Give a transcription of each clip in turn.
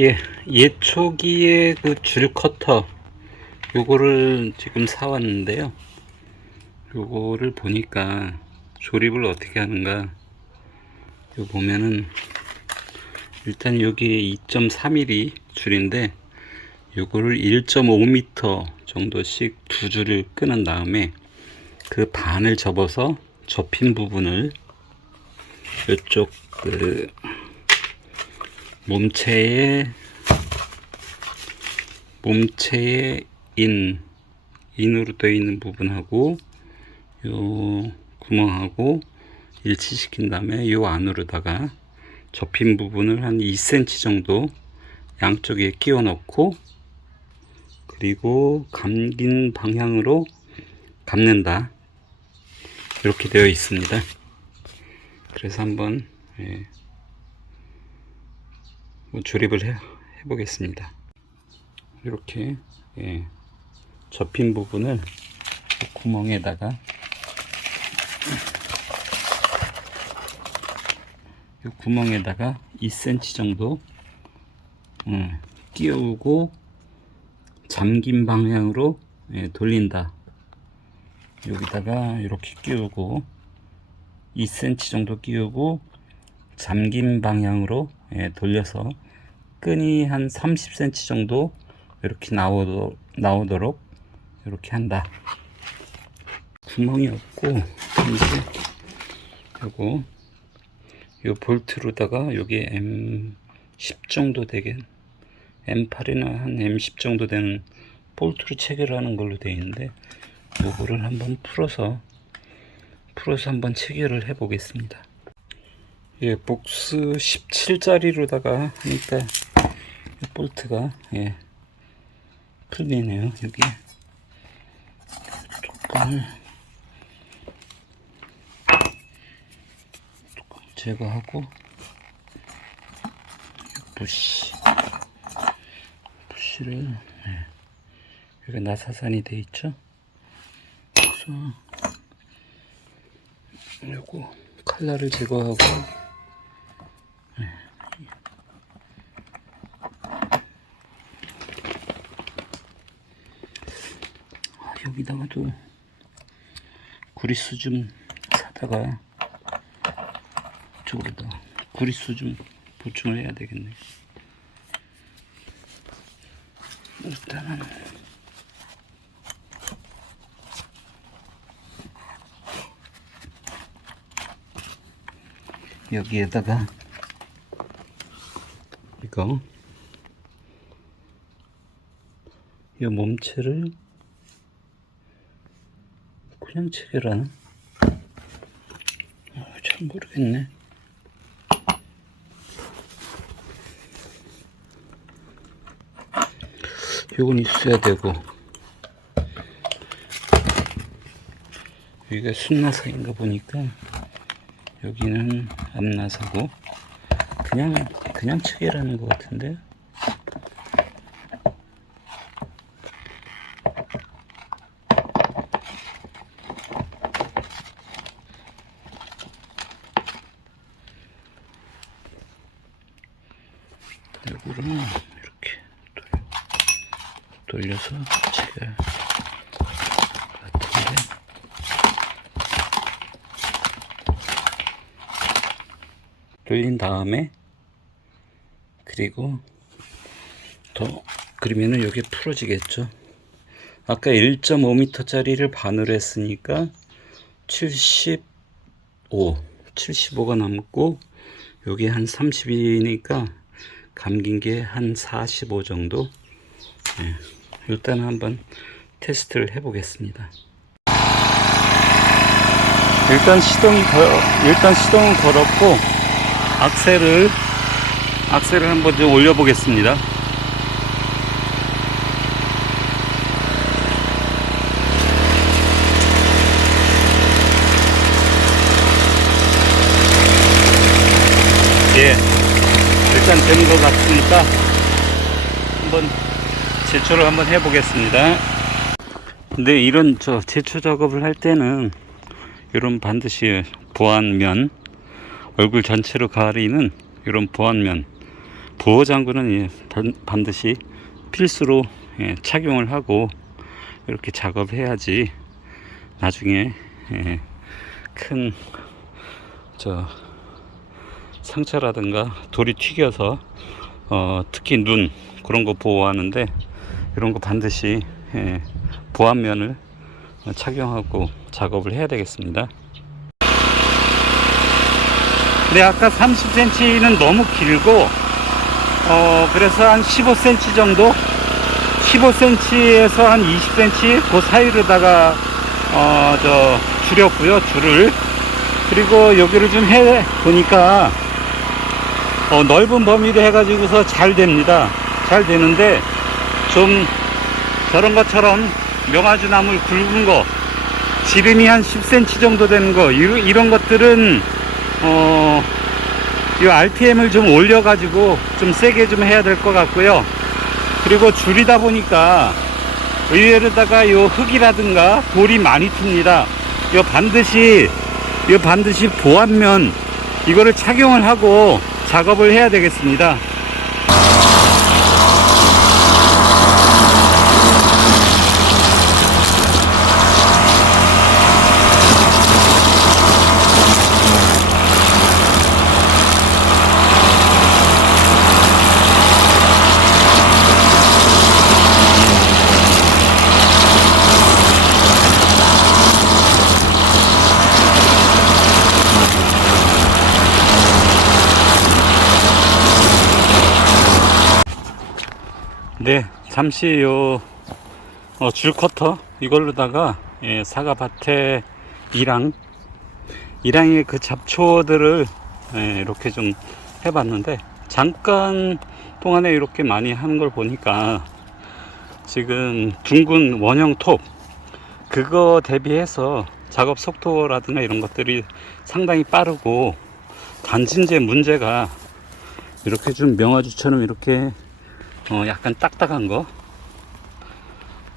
예, 예초기의 그줄 커터 요거를 지금 사왔는데요. 요거를 보니까 조립을 어떻게 하는가 요 보면은 일단 여기 2.3mm 줄인데 요거를 1.5m 정도씩 두 줄을 끊은 다음에 그 반을 접어서 접힌 부분을 이쪽 그 몸체의 몸체의 인 인으로 되어 있는 부분하고 요 구멍하고 일치시킨 다음에 요 안으로다가 접힌 부분을 한 2cm 정도 양쪽에 끼워 넣고 그리고 감긴 방향으로 감는다. 이렇게 되어 있습니다. 그래서 한번 예, 뭐 조립을 해, 해보겠습니다 이렇게 예, 접힌 부분을 이 구멍에다가 이 구멍에다가 2cm 정도 음, 끼우고 잠긴 방향으로 예, 돌린다. 여기다가 이렇게 끼우고 2cm 정도 끼우고 잠긴 방향으로 예, 돌려서 끈이 한 30cm 정도 이렇게 나오도, 나오도록 이렇게 한다. 구멍이 없고 이제 요거 요 볼트로다가 여기 M10 정도 되게 M8이나 한 M10 정도 되는 볼트로 체결하는 걸로 되어 있는데 요거를 한번 풀어서 풀어서 한번 체결을 해 보겠습니다. 예, 복스 17짜리로다가 하니까 이 볼트가 예, 풀리네요 여기 뚜껑을 뚜껑 제거하고 부시 부시를 예, 여기 나사산이 돼 있죠? 그래서 요거 칼날을 제거하고 아, 여기다가도 구리스 좀 사다가 이쪽으로다 구리스 좀 보충을 해야 되겠네. 일단은 여기에다가 이거 이 몸체를 체결하나? 아, 잘 모르겠네. 요건 있어야 되고 여기가 순나사인가 보니까 여기는 앞나사고 그냥 그냥 체결하는 것 같은데 요거를 이렇게 돌- 돌려서 같은데 돌린 다음에 그리고 더 그러면은 여기 풀어지겠죠? 아까 1.5m 짜리를 반으로 했으니까 75 75가 남고 여기 한 30이니까 감긴 게 한 45 정도? 예, 일단 한번 테스트를 해 보겠습니다 일단 시동이 걸 일단 시동은 걸었고 악셀을 악셀을 한번 좀 올려 보겠습니다. 예, 일단 된것 같으니까 한번 제초를 한번 해 보겠습니다. 근데 이런 저 제초 작업을 할 때는 이런 반드시 보안면 얼굴 전체로 가리는 이런 보안면 보호 장구는 예, 반- 반드시 필수로 예, 착용을 하고 이렇게 작업해야지 나중에 예, 큰저 상처라든가 돌이 튀겨서 어, 특히 눈 그런 거 보호하는데 이런 거 반드시 예, 보안면을 착용하고 작업을 해야 되겠습니다. 네, 아까 30cm는 너무 길고 어, 그래서 한 15cm 정도? 15cm에서 한 20cm 그 사이로다가 어, 저 줄였고요 줄을. 그리고 여기를 좀 해 보니까 어, 넓은 범위로 해가지고서 잘 됩니다. 잘 되는데 좀 저런 것처럼 명아주 나물 굵은 거 지름이 한 10cm 정도 되는 거 이런, 것들은 어, 이 RPM을 좀 올려가지고 좀 세게 좀 해야 될 것 같고요. 그리고 줄이다 보니까 의외로다가 요 흙이라든가 돌이 많이 튑니다. 이 반드시 이 반드시 보안면 이거를 착용을 하고 작업을 해야 되겠습니다. 네, 잠시 요. 어, 줄 커터 이걸로다가 예, 사과밭에 이랑 이랑의 그 잡초들을 예, 이렇게 좀 해봤는데 잠깐 동안에 이렇게 많이 하는 걸 보니까 지금 둥근 원형 톱 그거 대비해서 작업 속도라든가 이런 것들이 상당히 빠르고 단지 이제 문제가 이렇게 좀 명아주처럼 이렇게 어, 약간 딱딱한 거,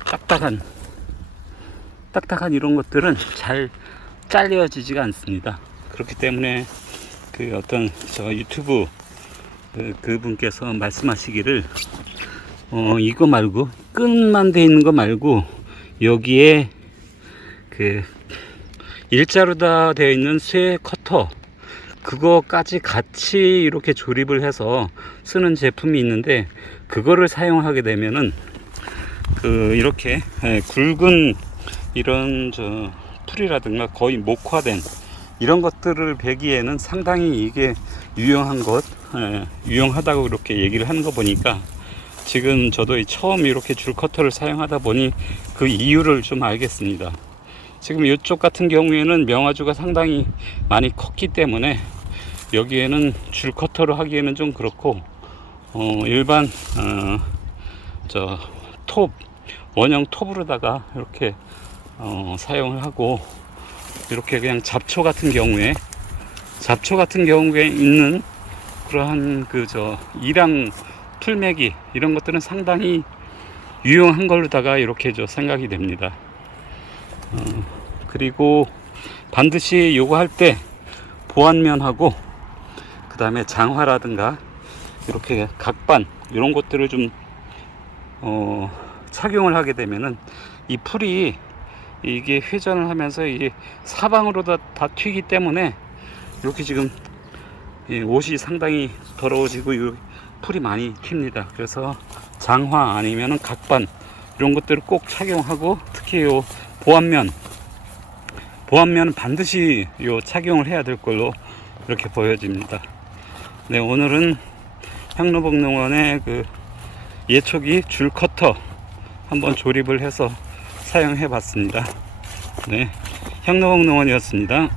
딱딱한, 딱딱한 이런 것들은 잘 잘려지지가 않습니다. 그렇기 때문에 그 어떤 저 유튜브 그, 그분께서 말씀하시기를 어, 이거 말고 끈만 돼 있는 거 말고 여기에 그 일자로 다 되어 있는 쇠 커터 그거까지 같이 이렇게 조립을 해서 쓰는 제품이 있는데 그거를 사용하게 되면은 그 이렇게 예, 굵은 이런 저 풀이라든가 거의 목화된 이런 것들을 베기에는 상당히 이게 유용한 것 예, 유용하다고 이렇게 얘기를 하는 거 보니까 지금 저도 이 처음 이렇게 줄 커터를 사용하다 보니 그 이유를 좀 알겠습니다. 지금 이쪽 같은 경우에는 명아주가 상당히 많이 컸기 때문에 여기에는 줄 커터로 하기에는 좀 그렇고 어, 일반 어, 저톱 원형 톱으로다가 이렇게 어, 사용을 하고 이렇게 그냥 잡초 같은 경우에 잡초 같은 경우에 있는 그러한 그 저 이랑 풀매기 이런 것들은 상당히 유용한 걸로다가 이렇게 저 생각이 됩니다. 어, 그리고 반드시 요거 할 때 보안면하고 그 다음에 장화라든가 이렇게 각반 이런 것들을 좀 어, 착용을 하게 되면은 이 풀이 이게 회전을 하면서 이게 사방으로 다, 다 튀기 때문에 이렇게 지금 이 옷이 상당히 더러워지고 이 풀이 많이 튑니다. 그래서 장화 아니면은 각반 이런 것들을 꼭 착용하고 특히 요 보안면 보안면은 반드시 요 착용을 해야 될 걸로 이렇게 보여집니다. 네 오늘은 향로복농원의 그 예초기 줄 커터 한번 조립을 해서 사용해 봤습니다. 네 향로복농원이었습니다.